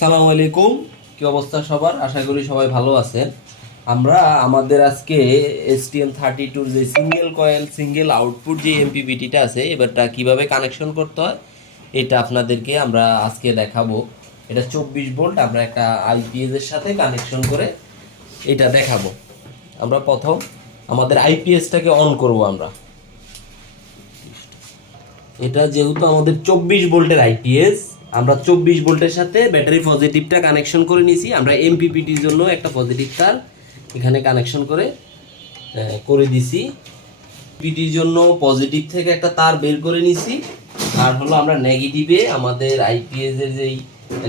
সালামু আলাইকুম। কি অবস্থা সবার? আশা করি সবাই ভালো আছেন। আমরা আমাদের আজকে এস টি এম থার্টি টুর যে সিঙ্গেল কয়েল সিঙ্গেল আউটপুট যে এমপিপিটিটা আছে, এবারটা কীভাবে কানেকশন করতে হয়, এটা আপনাদেরকে আমরা আজকে দেখাবো। এটা চব্বিশ ভোল্ট, আমরা একটা আইপিএসের সাথে কানেকশন করে এটা দেখাবো। আমরা প্রথম আমাদের আইপিএসটাকে অন করব আমরা। এটা যেহেতু আমাদের চব্বিশ ভোল্টের আইপিএস আমরা চব্বিশ ভোল্টের সাথে ব্যাটারি পজিটিভটা কানেকশন করে নিয়েছি। আমরা এমপিপিটির জন্য একটা পজিটিভ তার এখানে কানেকশন করে করে দিছি। পিটির জন্য পজিটিভ থেকে একটা তার বের করে নিছি। আর হলো আমরা নেগেটিভে আমাদের আইপিএস এর যেই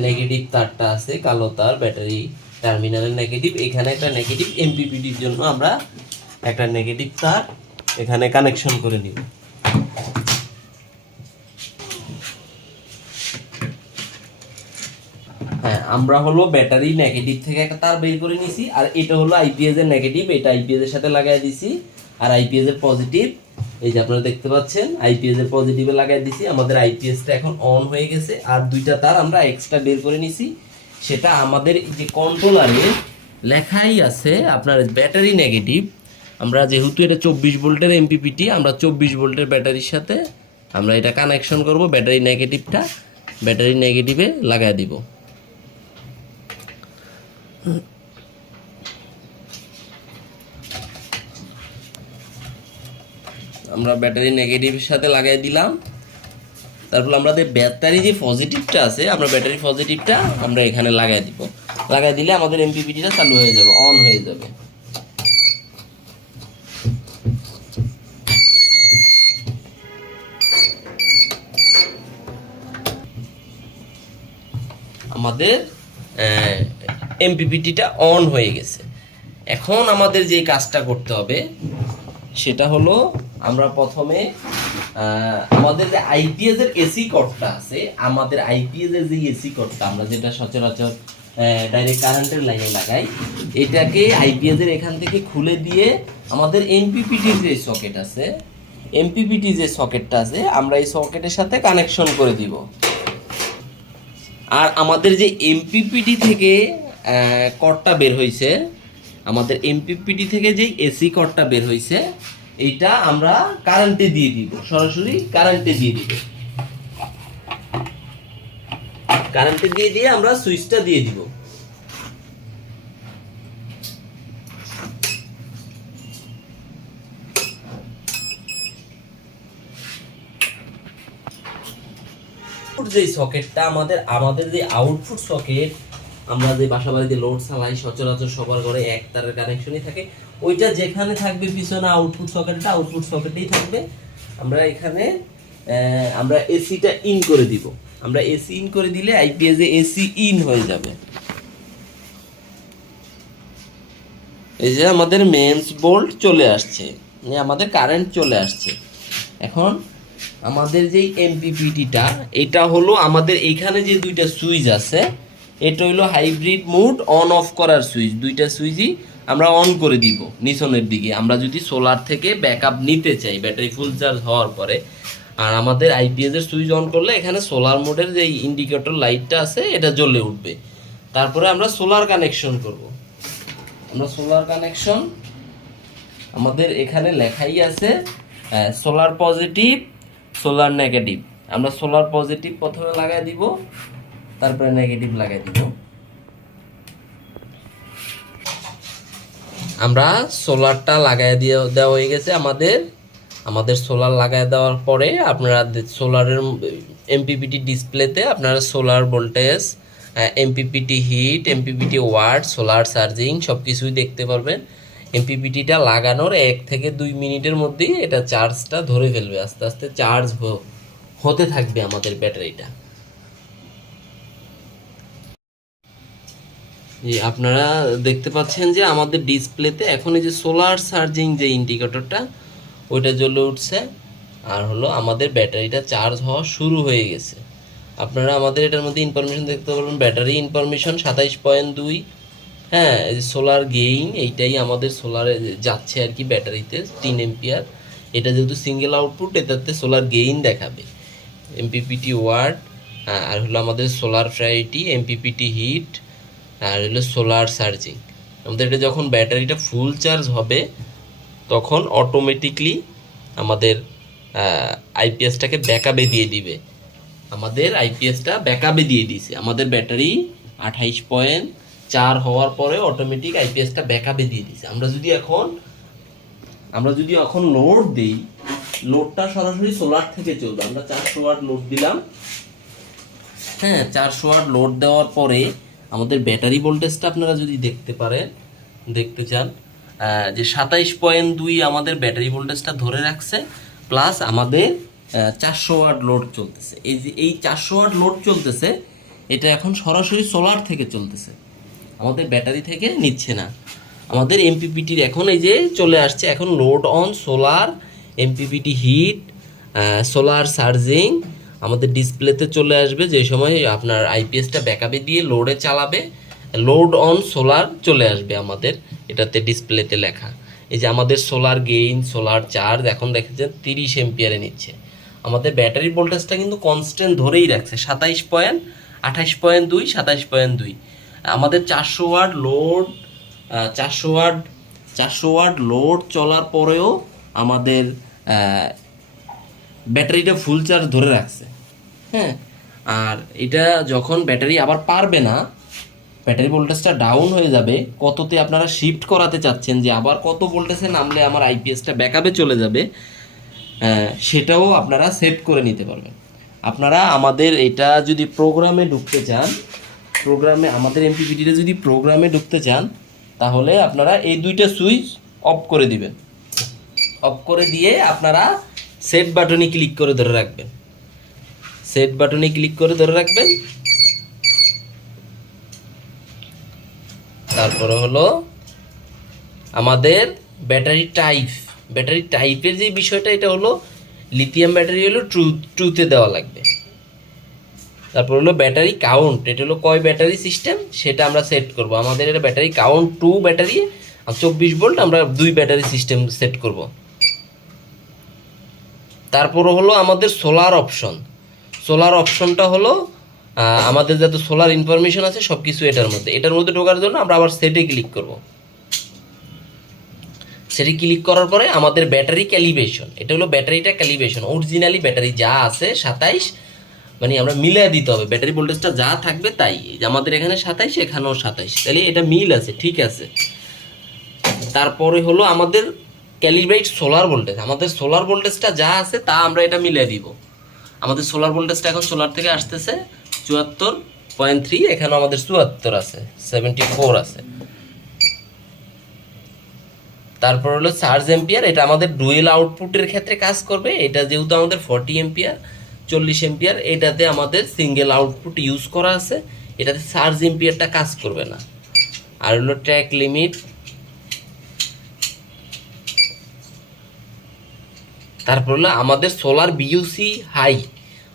নেগেটিভ তারটা আছে, কালো তার, ব্যাটারি টার্মিনালের নেগেটিভ, এখানে একটা নেগেটিভ এমপিপিটির জন্য আমরা একটা নেগেটিভ তার এখানে কানেকশন করে নিব। আমরা হলো ব্যাটারি নেগেটিভ থেকে একটা তার বের করে নিছি, আর এটা হলো আইপিএস এর নেগেটিভ এটা আইপিএস এর সাথে লাগাই দিছি, আর আইপিএস এর পজিটিভ এই যে আপনারা দেখতে পাচ্ছেন আইপিএস এর পজিটিভে লাগাই দিছি, আমাদের আইপিএসটা এখন অন হয়ে গেছে, আর দুইটা তার আমরা এক্সট্রা বের করে নিছি, সেটা আমাদের যে কন্ট্রোলারে লেখাই আছে আপনার ব্যাটারি নেগেটিভ আমরা যেহেতু এটা চব্বিশ ভোল্টের এমপিপিটি আমরা চব্বিশ ভোল্টের ব্যাটারির সাথে আমরা এটা কানেকশন করব ব্যাটারি নেগেটিভটা ব্যাটারি নেগেটিভে লাগাই দিব। আমরা ব্যাটারি নেগেটিভের সাথে লাগাই দিলাম। তারপর আমাদের ব্যাটারি যে পজিটিভটা আছে, আমরা ব্যাটারি পজিটিভটা আমরা এখানে লাগাই দিব। লাগাই দিলে আমাদের এমপিপিটিটা চালু হয়ে যাবে অন হয়ে যাবে। আমাদের এমপিপিটিটা অন হয়ে গেছে। এখন আমাদের যে কাজটা করতে হবে, সেটা হলো আমরা প্রথমে আমাদের যে আইপিএস এর এসি কোডটা আছে, আমাদের আইপিএস এর যে এসি কোডটা আমরা যেটা সচরাচর ডাইরেক্ট কারেন্টের লাইনে লাগাই, এটাকে আইপিএস এর এখান থেকে খুলে দিয়ে আমাদের এমপিপিটির যে সকেট আছে এমপিপিটি যে সকেটটা আছে, আমরা এই সকেটের সাথে কানেকশন করে দিব। আর আমাদের যে এমপিপিটি থেকে আহ, কর্ডটা বের হয়েছে আমাদের এমপিপিটি থেকে যেই এসি কর্ডটা বের হয়েছে এইটা আমরা কারেন্টে দিয়ে দিব। সরাসরি কারেন্টে দিয়ে দিব। কারেন্টে দিয়ে দিয়ে আমরা সুইচটা দিয়ে দিব। যে সকেটটা আমাদের আমাদের যে আউটপুট সকেট আমরা যে বাসা বাড়িতে লোড চালাই, সচরাচর সবার ঘরে এক তারের কানেকশনই থাকে। ওইটা যেখানে থাকবে পিছনে আউটপুট সকেটটা আউটপুট সকেটেই থাকবে। আমরা এখানে আমরা এসিটা ইন করে দিব। আমরা এসি ইন করে দিলে আইপিএস এ এসি ইন হয়ে যাবে। এই যে আমাদের মেন্স বোল্ট চলে আসছে। মানে আমাদের কারেন্ট চলে আসছে। এখন আমাদের যে এমপিপিটিটা এটা হলো আমাদের এখানে যে দুইটা সুইচ আছে এটা হলো হাইব্রিড মুড অন অফ করার সুইচ দুইটা সুইচই আমরা অন করে দিব নিচনের দিকে। আমরা যদি সোলার থেকে ব্যাকআপ নিতে চাই ব্যাটারি ফুল চার্জ হওয়ার পরে, আর আমাদের আইপিএস এর সুইচ অন করলে এখানে সোলার মোডের যে ইন্ডিকেটর লাইটটা আছে, এটা জ্বলে উঠবে। তারপরে আমরা সোলার কানেকশন করব। আমরা সোলার কানেকশন আমাদের এখানে লেখাই আছে সোলার পজিটিভ সোলার নেগেটিভ আমরা সোলার পজিটিভ প্রথমে লাগাই দিব। তারপরে নেগেটিভ লাগাই দিব। আমরা সোলারটা লাগাই দিয়ে দেওয়া হয়ে গেছে আমাদের। আমাদের সোলার লাগাই দেওয়ার পরে আপনারা সোলারের এমপিপিটি ডিসপ্লেতে আপনারা solar voltage MPPT heat MPPT watt solar charging সব কিছুই দেখতে পারবেন। এমপিপিটিটা লাগানোর এক থেকে দুই মিনিটের মধ্যেই এটা চার্জটা ধরে ফেলবে। আস্তে আস্তে চার্জ হতে থাকবে আমাদের ব্যাটারিটা আপনারা দেখতে পাচ্ছেন যে আমাদের ডিসপ্লেতে এখন এই যে সোলার চার্জিং যে ইন্ডিকেটরটা, ওইটা জ্বলে উঠছে। আর হলো আমাদের ব্যাটারিটা চার্জ হওয়া শুরু হয়ে গেছে। আপনারা আমাদের এটার মধ্যে ইনফরমেশন দেখতে পারবেন। ব্যাটারি ইনফরমেশন সাতাইশ পয়েন্ট দুই হ্যাঁ সোলার গেইন, এইটাই আমাদের সোলারে যাচ্ছে আর কি ব্যাটারিতে তিন এম্পিয়ার এটা যেহেতু সিঙ্গেল আউটপুট এটাতে সোলার গেইন দেখাবে। এমপিপিটি ওয়াট আর হলো আমাদের সোলার প্রায়োরিটি এমপিপিটি হিট আর হলো সোলার চার্জিং আমাদের এটা যখন ব্যাটারিটা ফুল চার্জ হবে, তখন অটোমেটিকলি আমাদের আইপিএসটাকে ব্যাকআপে দিয়ে দিবে। আমাদের আইপিএসটা ব্যাকআপে দিয়ে দিয়েছে। আমাদের ব্যাটারি আঠাইশ পয়েন্ট চার হওয়ার পরে অটোমেটিক আইপিএসটা ব্যাকআপে দিয়ে দিয়েছে। আমরা যদি এখন, আমরা যদি এখন লোড দিই লোডটা সরাসরি সোলার থেকে চলবে। আমরা চারশো ওয়াট লোড দিলাম। হ্যাঁ চারশো ওয়াট লোড দেওয়ার পরে আমাদের ব্যাটারি ভোল্টেজটা আপনারা যদি দেখতে পারেন, দেখতে চান যে সাতাইশ পয়েন্ট দুই আমাদের ব্যাটারি ভোল্টেজটা ধরে রাখছে প্লাস আমাদের চারশো ওয়াট লোড চলতেছে। এই যে, এই চারশো ওয়াট লোড চলতেছে, এটা এখন সরাসরি সোলার থেকে চলতেছে। আমাদের ব্যাটারি থেকে নিচ্ছে না। আমাদের এমপিপিটির এখন এই যে চলে আসছে, এখন load on solar MPPT heat solar charging আমাদের ডিসপ্লেতে চলে আসবে যে সময় আপনার আইপিএসটা ব্যাকআপে দিয়ে লোডে চালাবে লোড অন সোলার চলে আসবে আমাদের, এটাতে ডিসপ্লেতে লেখা। এই যে আমাদের সোলার গেইন সোলার চার্জ এখন দেখেছেন তিরিশ এম্পিয়ারে নিচ্ছে। আমাদের ব্যাটারি ভোল্টেজটা কিন্তু কনস্ট্যান্ট ধরেই রাখছে, সাতাইশ পয়েন্ট আঠাইশ পয়েন্ট দুই, সাতাইশ পয়েন্ট দুই। আমাদের চারশো ওয়াট লোড চারশো ওয়াট চারশো ওয়াট লোড চলার পরেও আমাদের ব্যাটারিটা ফুল চার্জ ধরে রাখছে। হ্যাঁ? আর এটা যখন ব্যাটারি আবার পারবে না, ব্যাটারি ভোল্টেজটা ডাউন হয়ে যাবে, কততে আপনারা শিফট করাতে চাচ্ছেন যে আবার কত ভোল্টেজে নামলে আমার আইপিএসটা ব্যাকআপে চলে যাবে সেটাও আপনারা সেভ করে নিতে পারবেন। আপনারা আমাদের এটা যদি প্রোগ্রামে ঢুকতে চান প্রোগ্রামে আমাদের এমপিপিটিতে যদি প্রোগ্রামে ঢুকতে চান, তাহলে আপনারা এই দুইটা সুইচ অফ করে দিবেন। অফ করে দিয়ে আপনারা সেট বাটনে ক্লিক করে ধরে রাখবেন। সেট বাটনে ক্লিক করে ধরে রাখবেন। তারপরে হলো আমাদের ব্যাটারি টাইপ ব্যাটারি টাইপের যে বিষয়টা, এটা হলো লিথিয়াম ব্যাটারি হলো ট্রু ট্রুতে দেওয়া লাগবে। তারপর হলো ব্যাটারি কাউন্ট এটা হলো কয় ব্যাটারি সিস্টেম সেটা আমরা সেট করব। আমাদের এটা ব্যাটারি কাউন্ট টু ব্যাটারি আর চব্বিশ ভোল্ট আমরা দুই ব্যাটারি সিস্টেম সেট করব। তারপর হলো আমাদের সোলার অপশন সোলার অপশনটা হলো আমাদের যাতে সোলার ইনফরমেশন আছে সব কিছু এটার মধ্যে। এটার মধ্যে ঢোকার জন্য আমরা আবার সেটে ক্লিক করব। সেটি ক্লিক করার পরে আমাদের ব্যাটারি ক্যালিব্রেশন এটা হলো ব্যাটারিটা ক্যালিব্রেশন অরিজিনালি ব্যাটারি যা আছে, সাতাইশ মানে আমরা মিলিয়ে দিতে হবে। ব্যাটারি ভোল্টেজটা যা থাকবে তাই। আমাদের এখানে সাতাইশ, এখানেও সাতাইশ। তাহলে এটা মিল আছে, ঠিক আছে। তারপরে হলো আমাদের ক্যালিব্রেট সোলার ভোল্টেজ আমাদের সোলার ভোল্টেজটা যা আছে, তা আমরা এটা মিলিয়ে দিব। আমাদের সোলার ভোল্টেজটা এখন সোলার থেকে আসতেছে চুয়াত্তর পয়েন্ট থ্রি, এখানে আমাদের চুয়াত্তর আছে সেভেন্টি ফোর আছে। তারপর হলো চার্জ এম্পিয়ার, এটা আমাদের ডুয়েল আউটপুটের ক্ষেত্রে কাজ করবে। এটা যেহেতু আমাদের ফর্টি এম্পিয়ার, চল্লিশ এম্পিয়ার, এটাতে আমাদের সিঙ্গেল আউটপুট ইউজ করা আছে। এটাতে চার্জ এম্পিয়ারটা কাজ করবে না। আর হলো ট্র্যাক লিমিট তারপর হলো আমাদের সোলার বিইউসি হাই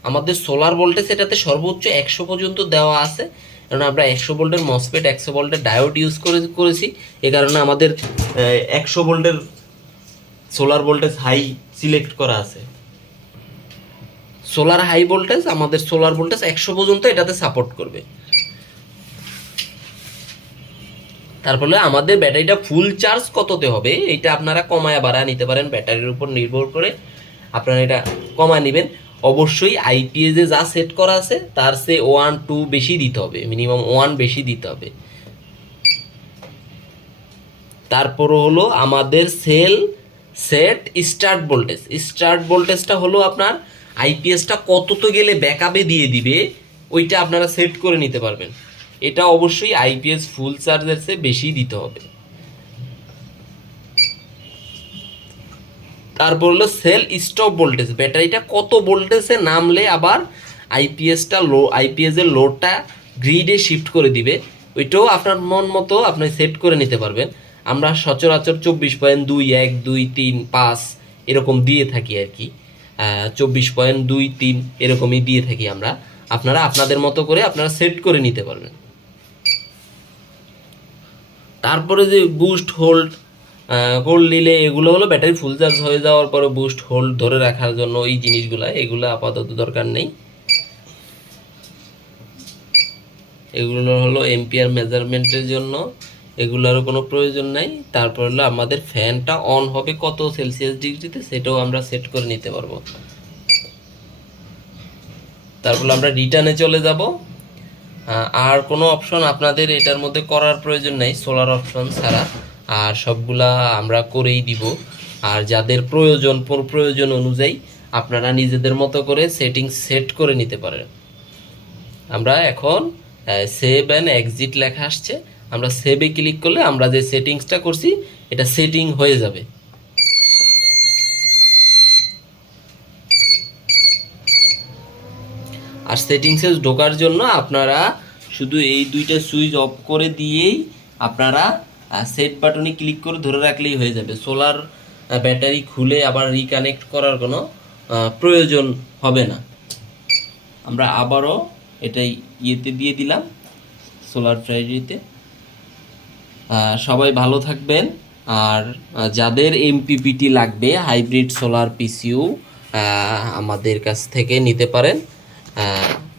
আমাদের সোলার ভোল্টেজ এটাতে সর্বোচ্চ একশো পর্যন্ত দেওয়া আছে। কারণ আমরা একশো ভোল্টের মসপেট একশো ভোল্টের ডায়োড ইউজ করে, করেছি। এ কারণে আমাদের একশো ভোল্টের সোলার ভোল্টেজ হাই সিলেক্ট করা আছে। সোলার হাই ভোল্টেজ আমাদের সোলার ভোল্টেজ একশো পর্যন্ত এটাতে সাপোর্ট করবে। তারপরে আমাদের ব্যাটারিটা ফুল চার্জ কততে হবে? এটা আপনারা কমায় বাড়ায় নিতে পারেন, ব্যাটারির উপর নির্ভর করে আপনারা এটা কমায় নেবেন। অবশ্যই আইপিএস এ যা সেট করা আছে, তার সে ওয়ান টু বেশি দিতে হবে মিনিমাম ওয়ান বেশি দিতে হবে। তারপর হলো আমাদের cell set start voltage start ভোল্টেজটা হলো আপনার আইপিএসটা কততে গেলে ব্যাকআপে দিয়ে দিবে, ওইটা আপনারা সেট করে নিতে পারবেন। এটা অবশ্যই আইপিএস ফুল চার্জের চেয়ে বেশি দিতে হবে। তারপর হলো সেল স্টপ ভোল্টেজ ব্যাটারিটা কত ভোল্টেজে নামলে আবার আইপিএসটা লো আইপিএস এর লোডটা গ্রিডে শিফট করে দিবে, ওইটাও আপনার মন মতো আপনি সেট করে নিতে পারবেন। আমরা সচরাচর চব্বিশ পয়েন্ট দুই এক, দুই তিন, পাঁচ এরকম দিয়ে থাকি আর কি। চব্বিশ পয়েন্ট দুই তিন এরকমই দিয়ে থাকি আমরা। আপনারা আপনাদের মতো করে আপনারা সেট করে নিতে পারবেন। তারপরে যে বুস্ট হোল্ড হোল্ড নিলে এগুলো হলো ব্যাটারি ফুল চার্জ হয়ে যাওয়ার পরে বুস্ট হোল্ড ধরে রাখার জন্য এই জিনিসগুলো, এগুলো আপাতত দরকার নেই। এগুলো হলো এম্পিয়ার মেজারমেন্টের জন্য, এগুলোরও কোনো প্রয়োজন নাই। তারপর হলো আমাদের ফ্যানটা অন হবে কত সেলসিয়াস ডিগ্রিতে সেটাও আমরা সেট করে নিতে পারব। তারপর আমরা রিটার্নে চলে যাব। আর কোনো অপশন আপনাদের এটার মধ্যে করার প্রয়োজন নাই সোলার অপশন ছাড়া। আর সবগুলা আমরা করেই দিব। আর যাদের প্রয়োজন, পুরো প্রয়োজন অনুযায়ী আপনারা নিজেদের মতো করে সেটিং সেট করে নিতে পারেন। আমরা এখন সেভ অ্যান্ড এক্সিট লেখা আসছে। আমরা সেভে ক্লিক করলে আমরা যে সেটিংসটা করছি, এটা সেটিং হয়ে যাবে। আর সেটিংসে ঢোকার জন্য আপনারা শুধু এই দুইটা সুইচ অফ করে দিয়েই আপনারা সেট বাটনে ক্লিক করে ধরে রাখলেই হয়ে যাবে। সোলার ব্যাটারি খুলে আবার রিকানেক্ট করার কোনো প্রয়োজন হবে না। আমরা আবারও এটাই ইয়েতে দিয়ে দিলাম সোলার ফ্রাইডেতে সবাই ভালো থাকবেন। আর যাদের এমপিপিটি লাগবে হাইব্রিড সোলার পিসিউ আমাদের কাছ থেকে নিতে পারেন। 嗯。